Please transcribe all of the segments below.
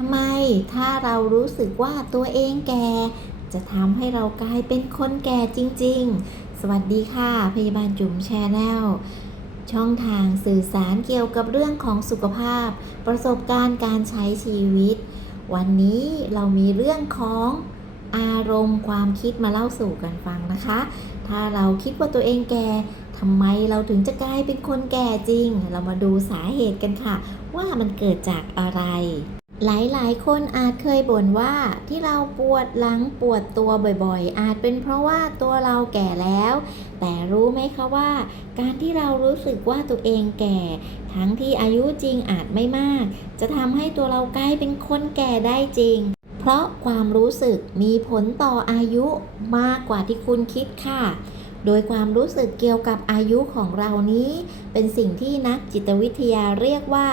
ทำไมถ้าเรารู้สึกว่าตัวเองแก่ จะทำให้เรากลายเป็นคนแก่จริง ๆ สวัสดีค่ะ พยาบาลจุ๋มแชนแนลช่องทางสื่อสารเกี่ยวกับเรื่องของสุขภาพ ประสบการณ์การใช้ชีวิต วันนี้เรามีเรื่องของอารมณ์ความคิดมาเล่าสู่กันฟังนะคะ ถ้าเราคิดว่าตัวเองแก่ทำไมเราถึงจะกลายเป็นคนแก่จริง เรามาดูสาเหตุกันค่ะ ว่ามันเกิดจากอะไร หลายๆ คนอาจเคยบ่นว่าที่เราปวดหลังปวดตัวบ่อยๆ อาจเป็นเพราะว่าตัวเราแก่แล้ว แต่รู้ไหมคะว่า การที่เรารู้สึกว่าตัวเองแก่ ทั้งที่อายุจริงอาจไม่มาก จะทำให้ตัวเรากลายเป็นคนแก่ได้จริง เพราะความรู้สึกมีผลต่ออายุมากกว่าที่คุณคิดค่ะโดยความรู้สึกเกี่ยวกับอายุของเรานี้ เป็นสิ่งที่นักจิตวิทยาเรียกว่า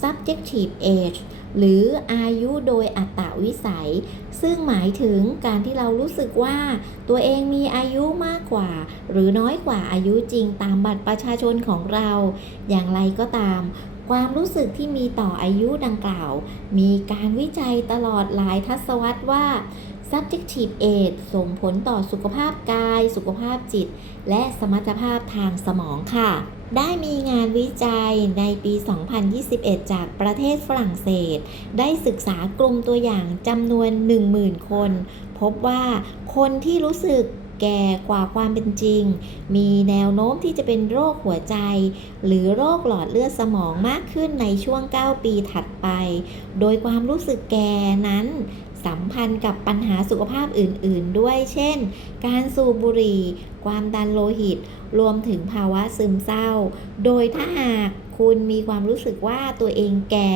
subjective age หรืออายุโดยอัตวิสัย ซึ่งหมายถึงการที่เรารู้สึกว่าตัวเองมีอายุมากกว่า หรือน้อยกว่าอายุจริงตามบัตรประชาชนของเรา อย่างไรก็ตาม ความรู้สึกที่มีต่ออายุดังกล่าว มีการวิจัยตลอดหลายทศวรรษว่า subjective age ส่งผลต่อสุขภาพกาย สุขภาพจิต และสมรรถภาพทางสมองค่ะ ได้มีงานวิจัยในปี 2021 จากประเทศฝรั่งเศส ได้ศึกษากลุ่มตัวอย่างจำนวน 10,000 คน พบว่าคนที่รู้สึกแก่กว่าความเป็นจริง มีแนวโน้มที่จะเป็นโรคหัวใจ หรือโรคหลอดเลือดสมองมากขึ้นในช่วง 9 ปีถัดไป โดยความรู้สึกแก่นั้น สัมพันธ์กับปัญหาสุขภาพอื่น ๆ ด้วย เช่น การสูบบุหรี่ ความดันโลหิต รวมถึงภาวะซึมเศร้า โดยถ้าหากคุณมีความรู้สึกว่าตัวเองแก่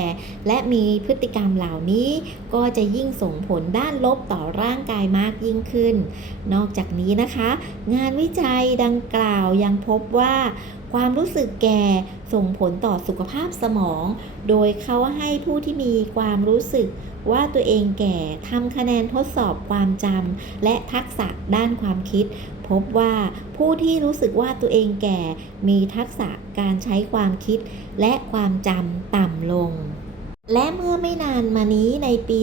และมีพฤติกรรมเหล่านี้ ก็จะยิ่งส่งผลด้านลบต่อร่างกายมากยิ่งขึ้น นอกจากนี้นะคะ งานวิจัยดังกล่าวยังพบว่า ความรู้สึกแก่ส่งผลต่อสุขภาพสมอง โดยเขาให้ผู้ที่มีความรู้สึกว่าตัวเองแก่ทำคะแนนทดสอบความจำและทักษะด้านความคิด พบว่าผู้ที่รู้สึกว่าตัวเองแก่มีทักษะการใช้ความคิดและความจำต่ำลง และเมื่อไม่นานมานี้ในปี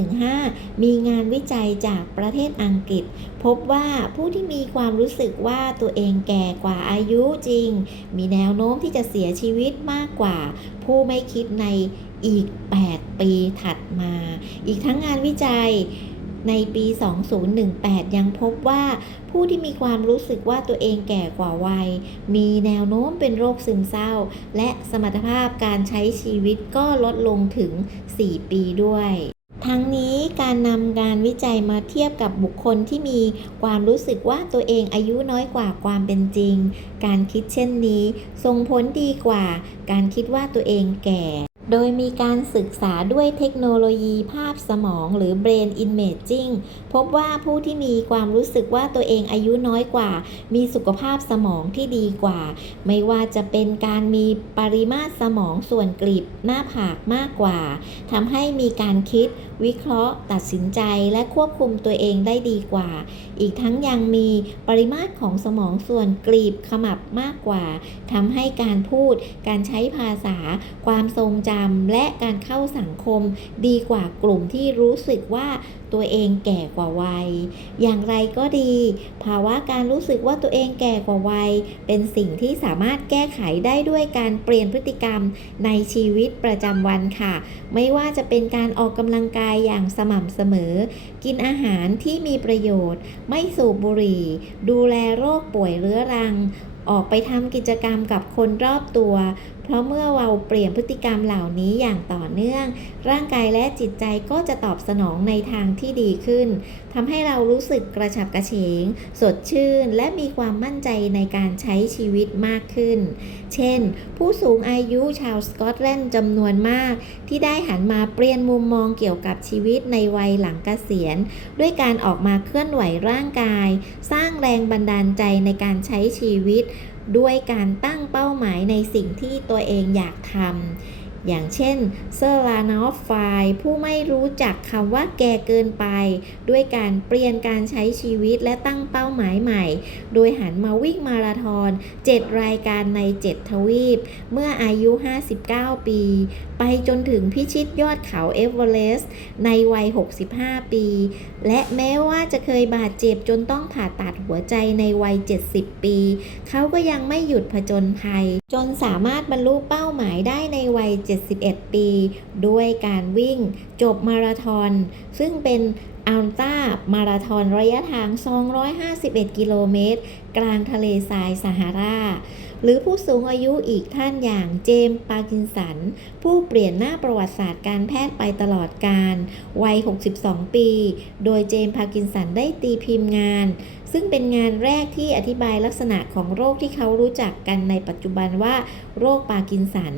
2015 มีงานวิจัยจากประเทศอังกฤษ พบว่าผู้ที่มีความรู้สึกว่าตัวเองแก่กว่าอายุจริง มีแนวโน้มที่จะเสียชีวิตมากกว่า ผู้ไม่คิดในอีก 8 ปีถัดมา อีกทั้งงานวิจัย ในปี 2018 ยังพบว่าผู้ที่มีความรู้สึกว่าตัวเองแก่กว่าวัย มีแนวโน้มเป็นโรคซึมเศร้า และสมรรถภาพการใช้ชีวิตก็ลดลงถึง 4 ปีด้วยทั้งนี้การนำงานวิจัยมาเทียบกับบุคคลที่มีความรู้สึกว่าตัวเองอายุน้อยกว่าความเป็นจริง การคิดเช่นนี้ส่งผลดีกว่า การคิดว่าตัวเองแก่ โดยมีการศึกษาด้วยเทคโนโลยีภาพสมองหรือ Brain Imaging พบว่าผู้ที่มีความรู้สึกว่าตัวเองอายุน้อยกว่า มีสุขภาพสมองที่ดีกว่า ไม่ว่าจะเป็นการมีปริมาตรสมองส่วนกลีบหน้าผากมากกว่าทำให้มีการคิด วิเคราะห์ ตัดสินใจและควบคุมตัวเองได้ดีกว่า อีกทั้งยังมีปริมาตรของสมองส่วนกลีบขมับมากกว่าทำให้การพูด การใช้ภาษา ความทรงจำและการเข้าสังคม ดีกว่ากลุ่มที่รู้สึกว่าตัวเองแก่กว่าวัย อย่างไรก็ดี ภาวะการรู้สึกว่าตัวเองแก่กว่าวัย เป็นสิ่งที่สามารถแก้ไขได้ด้วยการเปลี่ยนพฤติกรรมในชีวิตประจำวันค่ะ ไม่ว่าจะเป็นการออกกำลังกายอย่างสม่ำเสมอ กินอาหารที่มีประโยชน์ไม่สูบบุหรี่ ดูแลโรคป่วยเรื้อรัง ออกไปทำกิจกรรมกับคนรอบตัวเพราะเมื่อเราเปลี่ยนพฤติกรรมเหล่านี้อย่างต่อเนื่อง ร่างกายและจิตใจก็จะตอบสนองในทางที่ดีขึ้นทำให้เรารู้สึกกระฉับกระเฉง สดชื่น และมีความมั่นใจในการใช้ชีวิตมากขึ้น เช่น ผู้สูงอายุชาวสกอตแลนด์จำนวนมาก ที่ได้หันมาเปลี่ยนมุมมองเกี่ยวกับชีวิตในวัยหลังเกษียณ ด้วยการออกมาเคลื่อนไหวร่างกาย สร้างแรงบันดาลใจในการใช้ชีวิต ด้วยการตั้งเป้าหมายในสิ่งที่ตัวเองอยากทำ อย่างเช่นเซอร์ลานอฟไฟผู้ไม่รู้จักคำว่าแก่เกินไป ด้วยการเปลี่ยนการใช้ชีวิตและตั้งเป้าหมายใหม่ โดยหันมาวิ่งมาราธอน 7 รายการใน 7 ทวีป เมื่ออายุ 59 ปี ไปจนถึงพิชิตยอดเขาเอเวอเรสต์ในวัย 65 ปี และแม้ว่าจะเคยบาดเจ็บจนต้องผ่าตัดหัวใจในวัย 70 ปี เขาก็ยังไม่หยุดผจญภัย จนสามารถบรรลุเป้าหมายได้ในวัย71 ปี ด้วยการวิ่งจบมาราธอนซึ่งเป็น อัลต้ามาราธอนระยะทาง 251 กิโลเมตร กลางทะเลทรายซาฮารา หรือผู้สูงอายุอีกท่านอย่างเจมส์ปาร์กินสัน ผู้เปลี่ยนหน้าประวัติศาสตร์การแพทย์ไปตลอดการ วัย 62 ปี โดยเจมส์พาร์กินสันได้ตีพิมพ์งาน ซึ่งเป็นงานแรกที่อธิบายลักษณะของโรคที่เขารู้จักกันในปัจจุบันว่า โรคปาร์กินสัน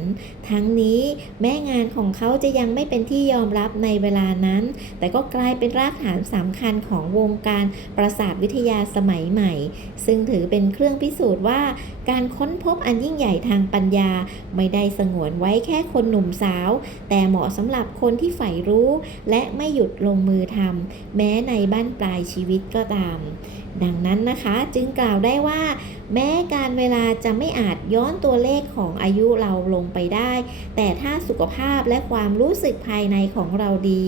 ทั้งนี้แม้งานของเขาจะยังไม่เป็นที่ยอมรับในเวลานั้น แต่ก็กลายเป็นรากฐานสำคัญของวงการประสาทวิทยาสมัยใหม่ ซึ่งถือเป็นเครื่องพิสูจน์ว่า การค้นพบอันยิ่งใหญ่ทางปัญญา ไม่ได้สงวนไว้แค่คนหนุ่มสาว แต่เหมาะสำหรับคนที่ใฝ่รู้ และไม่หยุดลงมือทำแม้ในบ้านปลายชีวิตก็ตาม ดังนั้นนะคะจึงกล่าวได้ว่า แม้การเวลาจะไม่อาจย้อนตัวเลขของอายุเราลงไปได้ แต่ถ้าสุขภาพและความรู้สึกภายในของเราดี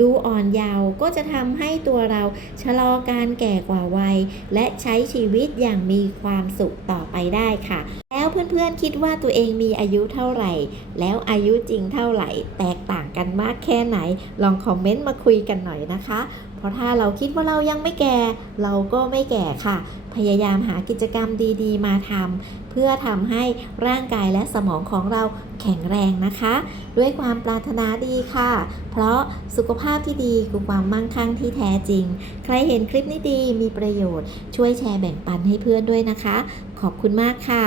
ดูอ่อนเยาว์ก็จะทำให้ตัวเราชะลอการแก่กว่าวัย และใช้ชีวิตอย่างมีความสุขต่อไปได้ค่ะ แล้วเพื่อนๆคิดว่าตัวเองมีอายุเท่าไหร่ แล้วอายุจริงเท่าไหร่แตกต่าง กันมากแค่ไหน ลองคอมเมนต์มาคุยกันหน่อยนะคะ เพราะถ้าเราคิดว่าเรายังไม่แก่ เราก็ไม่แก่ค่ะ พยายามหากิจกรรมดีๆ มาทำเพื่อทำให้ร่างกายและสมองของเราแข็งแรงนะคะ ด้วยความปรารถนาดีค่ะ เพราะสุขภาพที่ดีคือความมั่งคั่งที่แท้จริง ใครเห็นคลิปนี้ดีมีประโยชน์ ช่วยแชร์แบ่งปันให้เพื่อนด้วยนะคะ ขอบคุณมากค่ะ